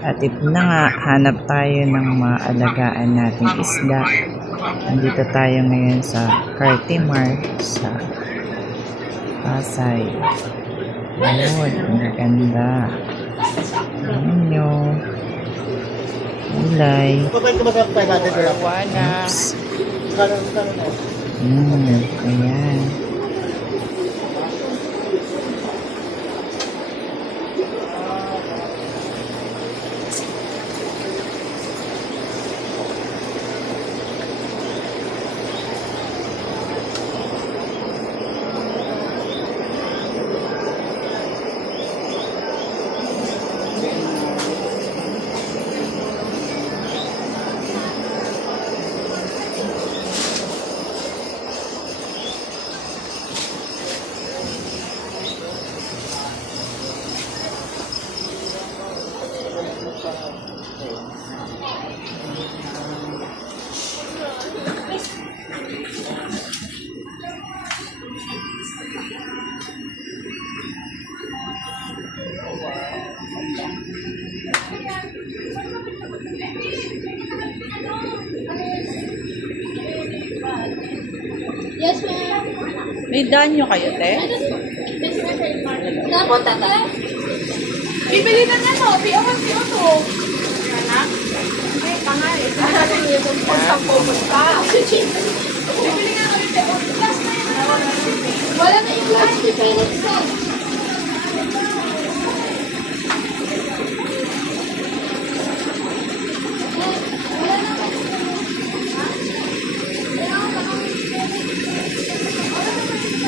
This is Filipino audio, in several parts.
At ito na nga, hanap tayo ng maalagaan nating isda. Nandito tayo ngayon sa Cartimar sa Pasay. Ayun, ang ganda. Ayan nyo. Ulay. Oops. Ayan. Yes, ma'am. May danyo kayo, te? Napunta ka? Bibili na na, no? P.O. to. Anak? Ay, pangay. Sabi niyo kung saan pupunta. Bibili nga kami P.O. Plus na yun. Wala na yung plus difference ko.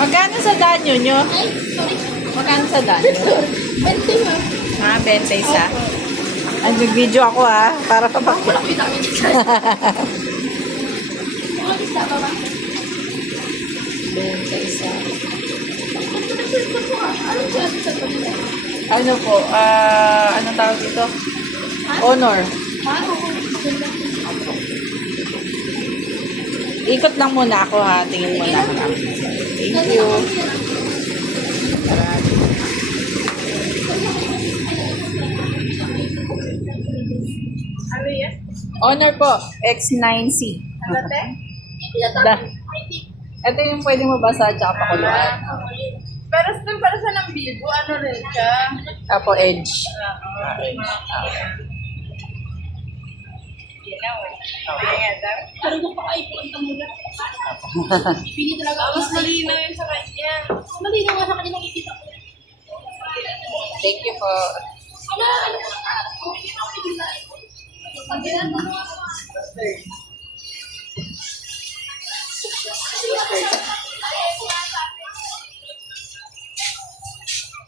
Magkano sa danyo nyo? Ay, sorry. Magkano sa danyo? 20, ma'am. Ha, 20 isa. Ay, nag-video ako para kapakita. Ano po? Anong tawag dito? Honor. Ikot lang muna ako tingin mo lang. Thank you. Ano yan? Honor po, X9C. Ano, te? Ito yung pwede mo basa at saka pakuluan. Pero para sa ng Vivo, ano rin siya? Tapo Edge. Pero kung pa kayo punta mo na. Pili talaga. Mas malinaw yun sa kanya. Malinaw nga sa kanya nakikita ko. Thank you po.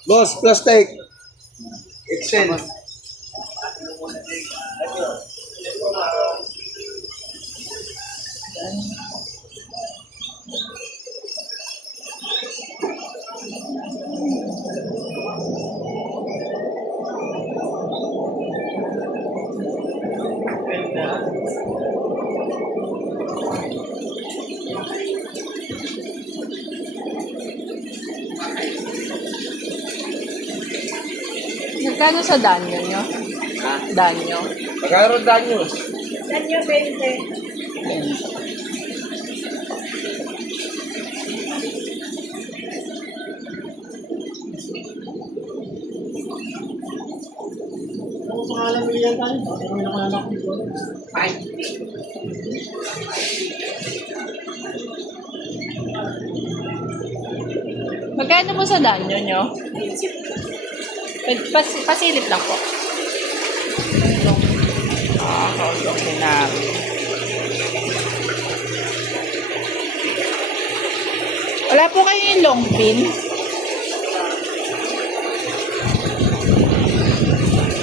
Boss, plastic. Excel. Magkano sa danyo nyo? Danyo. Magkano danyo? Kanya 20. Ano pangalan mo yan tayo? Bakit kami nakalala ko dito? Ay. Magkano mo sa danyo nyo? Pasilip lang po. Kaulong din namin. Wala po kayo yung long pin?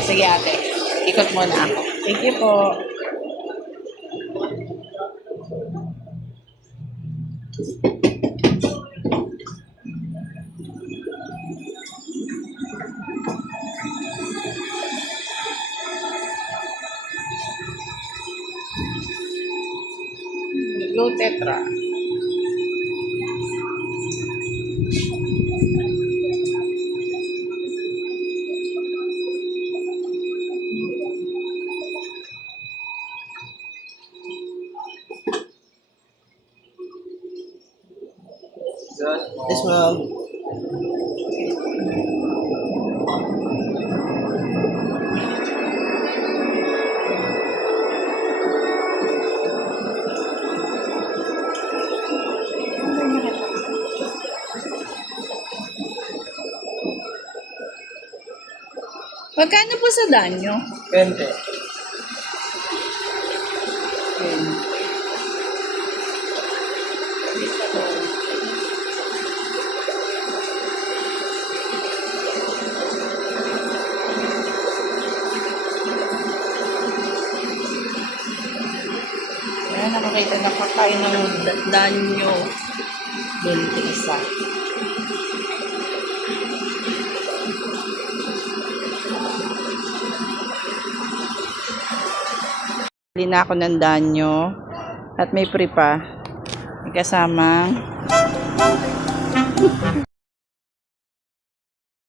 Sige ate, ikot muna ako. Thank you po. Blue Tetra. Yes, ma'am. Magkano po sa danyo? 20. Ayan, nakakita na kakain ng danyo. 20 isa. Bili na ako ng danyo at may free pa. May kasamang